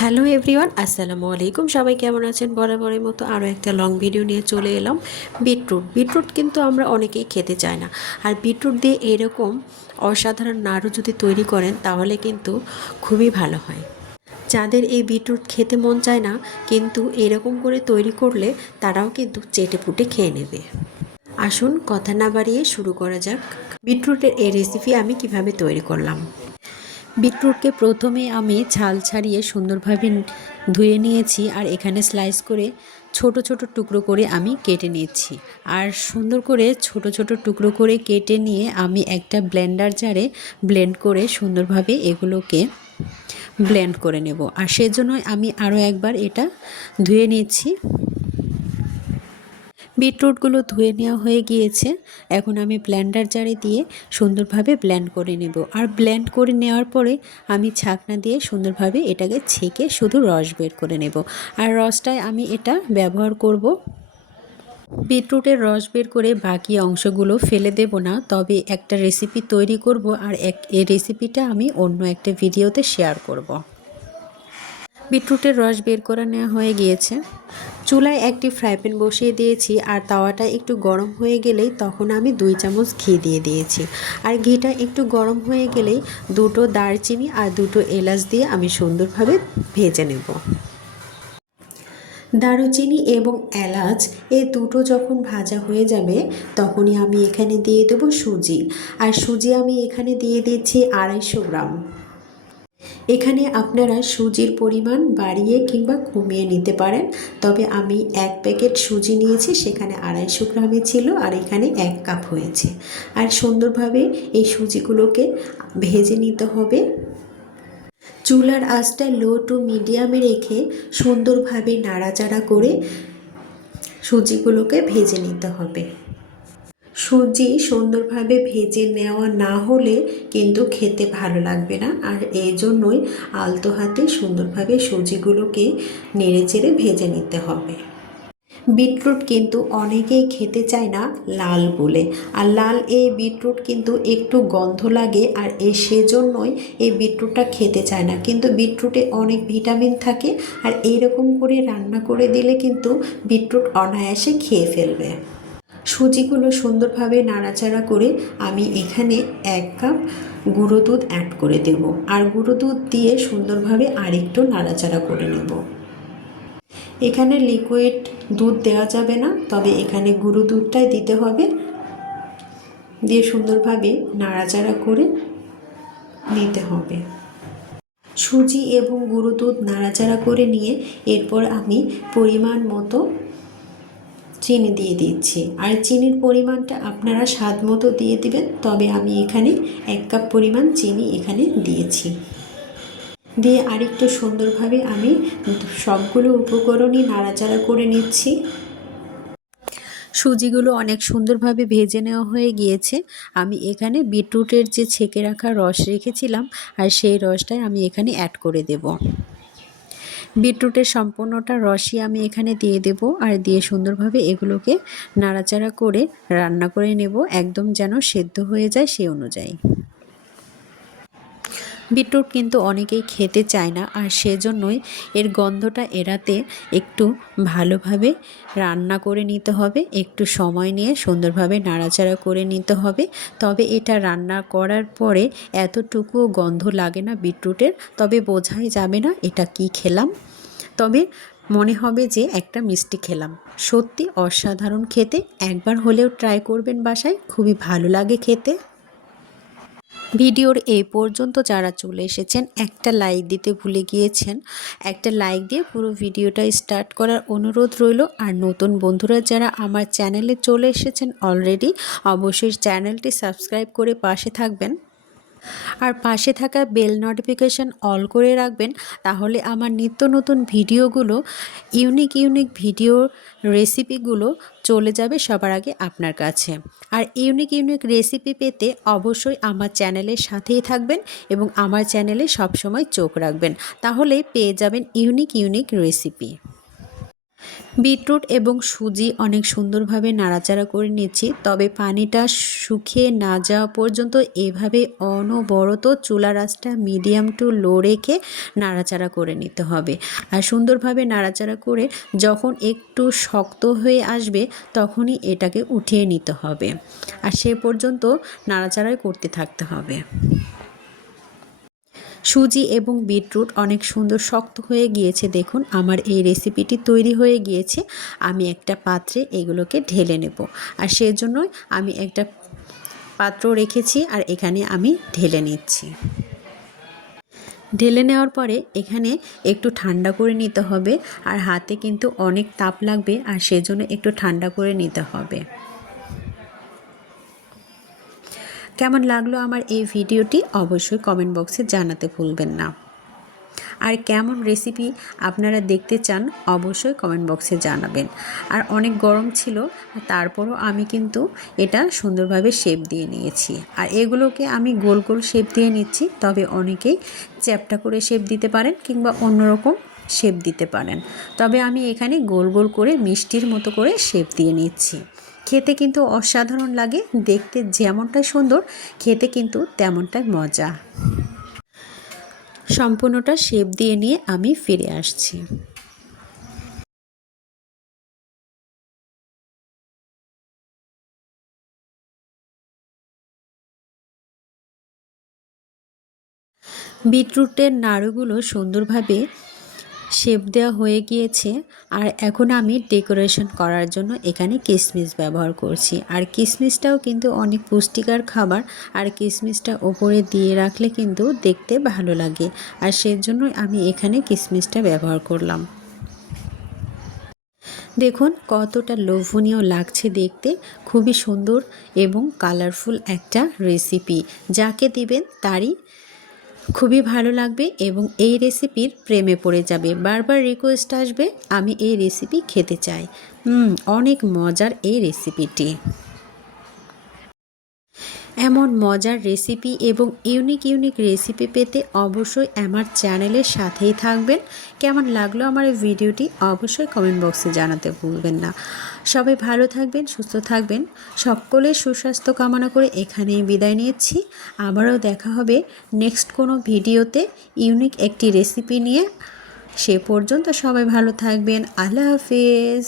Hello everyone, আসসালামু আলাইকুম। সবাই কেমন আছেন? বরাবরের মতো আরও একটা লং ভিডিও নিয়ে চলে এলাম। বিটরুট কিন্তু আমরা অনেকেই খেতে চাই না, আর বিটরুট দিয়ে এরকম অসাধারণ নাড়ু যদি তৈরি করেন তাহলে কিন্তু খুবই ভালো হয়। যাদের এই বিটরুট খেতে মন চায় না, কিন্তু এরকম করে তৈরি করলে তারাও কিন্তু চেটেপুটে খেয়ে নেবে। আসুন কথা না বাড়িয়ে শুরু করা যাক। বিটরুটের এই রেসিপি আমি কিভাবে তৈরি করলাম। বিটরুটকে প্রথমে আমি ছাল ছাড়িয়ে সুন্দরভাবে ধুয়ে নিয়েছি, আর এখানে স্লাইস করে ছোট ছোট টুকরো করে আমি কেটে নিয়েছি। আর সুন্দর করে ছোট ছোট টুকরো করে কেটে নিয়ে আমি একটা ব্লেন্ডার জারে ব্লেন্ড করে সুন্দরভাবে এগুলোকে ব্লেন্ড করে নেব। আর সেজন্যই আমি আরও একবার এটা ধুয়ে নিচ্ছি। বিটরুটগুলো ধুয়ে নেওয়া হয়ে গিয়েছে। এখন আমি ব্লেন্ডার জারে দিয়ে সুন্দরভাবে ব্লেন্ড করে নেব। আর ব্লেন্ড করে নেওয়ার পরে আমি ছাকনা দিয়ে সুন্দরভাবে এটাকে ছেঁকে শুধু রস বের করে নেব। আর রসটায় আমি এটা ব্যবহার করব। বিটরুটের রস বের করে বাকি অংশগুলো ফেলে দেব না, তবে একটা রেসিপি তৈরি করব, আর এই রেসিপিটা আমি অন্য একটা ভিডিওতে শেয়ার করব। বিটরুটের রস বের করে নেওয়া হয়ে গিয়েছে। চুলায় একটি ফ্রাই প্যান বসিয়ে দিয়েছি, আর তাওয়াটা একটু গরম হয়ে গেলেই তখন আমি 2 চামচ ঘি দিয়ে দিয়েছি। আর ঘিটা একটু গরম হয়ে গেলেই দুটো দারচিনি আর দুটো এলাচ দিয়ে আমি সুন্দরভাবে ভেজে নেব। দারুচিনি এবং এলাচ এই দুটো যখন ভাজা হয়ে যাবে তখনই আমি এখানে দিয়ে দেব সুজি। আর সুজি আমি এখানে দিয়ে দিচ্ছি 250 গ্রাম। এখানে আপনারা সুজির পরিমাণ বাড়িয়ে কিংবা কমিয়ে নিতে পারেন, তবে আমি 1 প্যাকেট সুজি নিয়েছি, সেখানে 250 গ্রামে ছিল, আর এখানে 1 কাপ হয়েছে। আর সুন্দরভাবে এই সুজিগুলোকে ভেজে নিতে হবে। চুলার আঁচটা লো টু মিডিয়ামে রেখে সুন্দরভাবে নাড়াচাড়া করে সুজিগুলোকে ভেজে নিতে হবে। সুজি সুন্দরভাবে ভেজে নেওয়া না হলে কিন্তু খেতে ভালো লাগবে না, আর এই জন্যই আলতো হাতে সুন্দরভাবে সুজিগুলোকে নেড়েচেড়ে ভেজে নিতে হবে। বিটরুট কিন্তু অনেকেই খেতে চায় না লাল বলে, আর লাল এই বিটরুট কিন্তু একটু গন্ধ লাগে, আর সেজন্যই এই বিটরুটটা খেতে চায় না। কিন্তু বিটরুটে অনেক ভিটামিন থাকে, আর এইরকম করে রান্না করে দিলে কিন্তু বিটরুট অনায়াসে খেয়ে ফেলবে। সুজিগুলো সুন্দরভাবে নাড়াচাড়া করে আমি এখানে 1 কাপ গুঁড়ো দুধ অ্যাড করে দেব, আর গুঁড়ো দুধ দিয়ে সুন্দরভাবে আরেকটু নাড়াচাড়া করে নেব। এখানে লিকুইড দুধ দেওয়া যাবে না, তবে এখানে গুঁড়ো দুধটাই দিতে হবে। দিয়ে সুন্দরভাবে নাড়াচাড়া করে নিতে হবে। সুজি এবং গুঁড়ো দুধ নাড়াচাড়া করে নিয়ে এরপর আমি পরিমাণ মতো চিনি দিয়ে দিচ্ছি, আর চিনির পরিমাণটা আপনারা স্বাদ মতো দিয়ে দিবেন, তবে আমি এখানে 1 কাপ পরিমাণ চিনি এখানে দিয়েছি। দিয়ে আরেকটু সুন্দরভাবে আমি সবগুলো উপকরণই নাড়াচাড়া করে নিচ্ছি। সুজিগুলো অনেক সুন্দরভাবে ভেজে নেওয়া হয়ে গিয়েছে। আমি এখানে বিটরুটের যে ছেঁকে রাখা রস রেখেছিলাম, আর সেই রসটাই আমি এখানে অ্যাড করে দেব। বিটরুটের সম্পূর্ণটা রসই আমি এখানে দিয়ে দেব, আর দিয়ে সুন্দরভাবে এগুলোকে নাড়াচাড়া করে রান্না করে নেব, একদম যেন সেদ্ধ হয়ে যায় সেই অনুযায়ী। বিটরুট কিন্তু অনেকেই খেতে চায় না, আর সেজন্যই এর গন্ধটা এড়াতে একটু ভালোভাবে রান্না করে নিতে হবে, একটু সময় নিয়ে সুন্দরভাবে নাড়াচাড়া করে নিতে হবে। তবে এটা রান্না করার পরে এতটুকুও গন্ধ লাগে না বিটরুটের, তবে বোঝাই যাবে না এটা কি খেলাম, তবে মনে হবে যে একটা মিষ্টি খেলাম। সত্যি অসাধারণ খেতে, একবার হলেও ট্রাই করবেন বাসায়, খুবই ভালো লাগে খেতে। ভিডিওর এই পর্যন্ত যারা চলে এসেছেন একটা লাইক দিতে ভুলে গিয়েছেন, একটা লাইক দিয়ে পুরো ভিডিওটা স্টার্ট করার অনুরোধ রইল। আর নতুন বন্ধুরা যারা আমার চ্যানেলে চলে এসেছেন অলরেডি, অবশ্যই চ্যানেলটি সাবস্ক্রাইব করে পাশে থাকবেন, আর পাশে থাকা বেল নোটিফিকেশন অল করে রাখবেন, তাহলে আমার নিত্য নতুন ভিডিওগুলো, ইউনিক ভিডিও রেসিপিগুলো চলে যাবে সবার আগে আপনার কাছে। আর ইউনিক রেসিপি পেতে অবশ্যই আমার চ্যানেলের সাথেই থাকবেন, এবং আমার চ্যানেলে সবসময় চোখ রাখবেন, তাহলে পেয়ে যাবেন ইউনিক রেসিপি। বিটরুট এবং সুজি অনেক সুন্দরভাবে নাড়াচাড়া করে নিচ্ছি, তবে পানিটা শুকিয়ে না যাওয়া পর্যন্ত এভাবে অনবরত চুলা আঁচটা মিডিয়াম টু লো রেখে নাড়াচাড়া করে নিতে হবে। আর সুন্দরভাবে নাড়াচাড়া করে যখন একটু শক্ত হয়ে আসবে তখনই এটাকে উঠিয়ে নিতে হবে, আর সে পর্যন্ত নাড়াচাড়াই করতে থাকতে হবে। সুজি এবং বিটরুট অনেক সুন্দর শক্ত হয়ে গিয়েছে, দেখুন আমার এই রেসিপিটি তৈরি হয়ে গিয়েছে। আমি একটা পাত্রে এগুলোকে ঢেলে নেব, আর সেজন্যই আমি একটা পাত্র রেখেছি আর এখানে আমি ঢেলে নিচ্ছি। ঢেলে নেওয়ার পরে এখানে একটু ঠান্ডা করে নিতে হবে, আর হাতে কিন্তু অনেক তাপ লাগবে, আর সেজন্য একটু ঠান্ডা করে নিতে হবে। কেমন লাগলো আমার এই ভিডিওটি অবশ্যই কমেন্ট বক্সে জানাতে ভুলবেন না। আর কেমন রেসিপি আপনারা দেখতে চান অবশ্যই কমেন্ট বক্সে জানাবেন। আর অনেক গরম ছিল, তারপরও আমি কিন্তু এটা সুন্দরভাবে শেপ দিয়ে নিয়েছি। আর এগুলোকে আমি গোল গোল শেপ দিয়ে নিচ্ছি, তবে অনেকেই চ্যাপ্টা করে শেপ দিতে পারেন কিংবা অন্যরকম শেপ দিতে পারেন, তবে আমি এখানে গোল গোল করে মিষ্টির মতো করে শেপ দিয়ে নিচ্ছি। খেতে কিন্তু অসাধারণ লাগে, দেখতে যেমনটা সুন্দর খেতে কিন্তু তেমনটাই মজা। সম্পূর্ণটা শেপ দিয়ে নিয়ে আমি ফিরে আসছি। বিটরুটের নাড়ুগুলো সুন্দরভাবে শেপ দেওয়া হয়ে গিয়েছে, আর এখন আমি ডেকোরেশন করার জন্য এখানে কিশমিশ ব্যবহার করছি। আর কিশমিশটাও কিন্তু অনেক পুষ্টিকর খাবার, আর কিশমিশটা ওপরে দিয়ে রাখলে কিন্তু দেখতে ভালো লাগে, আর সেজন্যই আমি এখানে কিশমিশটা ব্যবহার করলাম। দেখুন কতটা লোভনীয় লাগছে দেখতে, খুবই সুন্দর এবং কালারফুল একটা রেসিপি। যাকে দিবেন তারই খুবই ভালো লাগবে এবং এই রেসিপির প্রেমে পড়ে যাবে, বারবার রিকোয়েস্ট আসবে আমি এই রেসিপি খেতে চাই। অনেক মজার এই রেসিপিটি। এমন মজার রেসিপি এবং ইউনিক ইউনিক রেসিপি পেতে অবশ্যই আমার চ্যানেলের সাথেই থাকবেন। কেমন লাগলো আমার এই ভিডিওটি অবশ্যই কমেন্ট বক্সে জানাতে ভুলবেন না। সবাই ভালো থাকবেন, সুস্থ থাকবেন, সকলের সুস্বাস্থ্য কামনা করে এখানেই বিদায় নিচ্ছি। আবারও দেখা হবে নেক্সট কোনো ভিডিওতে ইউনিক একটি রেসিপি নিয়ে। সে পর্যন্ত সবাই ভালো থাকবেন। আল্লাহ হাফেজ।